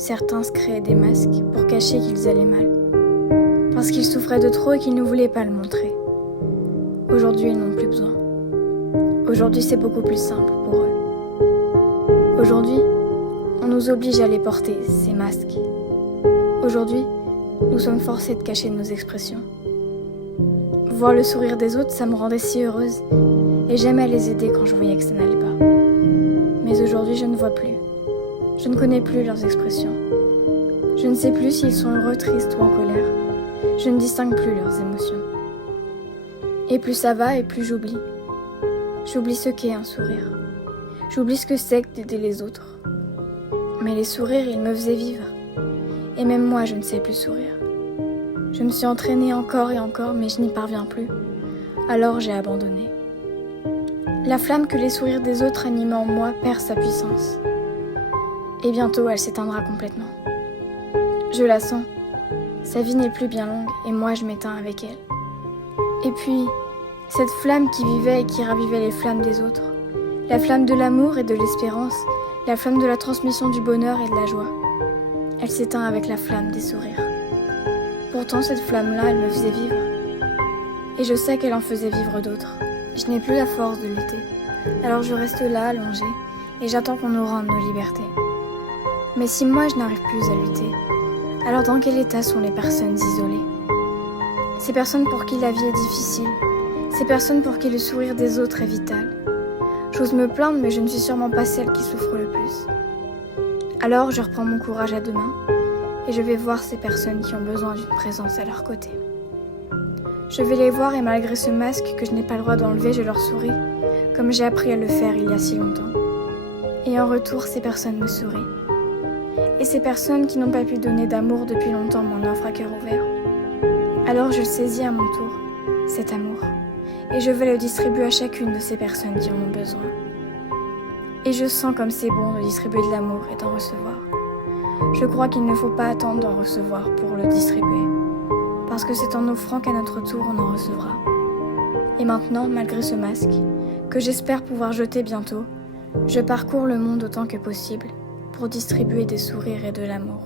certains se créaient des masques pour cacher qu'ils allaient mal, parce qu'ils souffraient de trop et qu'ils ne voulaient pas le montrer. Aujourd'hui, ils n'ont plus besoin. Aujourd'hui, c'est beaucoup plus simple pour eux. Aujourd'hui, on nous oblige à les porter, ces masques. Aujourd'hui, nous sommes forcés de cacher nos expressions. Voir le sourire des autres, ça me rendait si heureuse, et j'aimais les aider quand je voyais que ça n'allait pas. Mais aujourd'hui, je ne vois plus. Je ne connais plus leurs expressions. Je ne sais plus s'ils sont heureux, tristes ou en colère. Je ne distingue plus leurs émotions. Et plus ça va, et plus j'oublie. J'oublie ce qu'est un sourire. J'oublie ce que c'est que d'aider les autres. Mais les sourires, ils me faisaient vivre. Et même moi, je ne sais plus sourire. Je me suis entraînée encore et encore, mais je n'y parviens plus. Alors j'ai abandonné. La flamme que les sourires des autres animent en moi perd sa puissance. Et bientôt, elle s'éteindra complètement. Je la sens. Sa vie n'est plus bien longue, et moi je m'éteins avec elle. Et puis, cette flamme qui vivait et qui ravivait les flammes des autres, la flamme de l'amour et de l'espérance, la flamme de la transmission du bonheur et de la joie, elle s'éteint avec la flamme des sourires. Pourtant, cette flamme-là, elle me faisait vivre. Et je sais qu'elle en faisait vivre d'autres. Je n'ai plus la force de lutter. Alors je reste là, allongée, et j'attends qu'on nous rende nos libertés. Mais si moi je n'arrive plus à lutter, alors dans quel état sont les personnes isolées? Ces personnes pour qui la vie est difficile, ces personnes pour qui le sourire des autres est vital. J'ose me plaindre, mais je ne suis sûrement pas celle qui souffre le plus. Alors je reprends mon courage à deux mains, et je vais voir ces personnes qui ont besoin d'une présence à leur côté. Je vais les voir et malgré ce masque que je n'ai pas le droit d'enlever, je leur souris, comme j'ai appris à le faire il y a si longtemps. Et en retour, ces personnes me sourient. Et ces personnes qui n'ont pas pu donner d'amour depuis longtemps m'en offrent à cœur ouvert. Alors je le saisis à mon tour, cet amour, et je vais le distribuer à chacune de ces personnes qui en ont besoin. Et je sens comme c'est bon de distribuer de l'amour et d'en recevoir. Je crois qu'il ne faut pas attendre d'en recevoir pour le distribuer, parce que c'est en offrant qu'à notre tour on en recevra. Et maintenant, malgré ce masque, que j'espère pouvoir jeter bientôt, je parcours le monde autant que possible pour distribuer des sourires et de l'amour.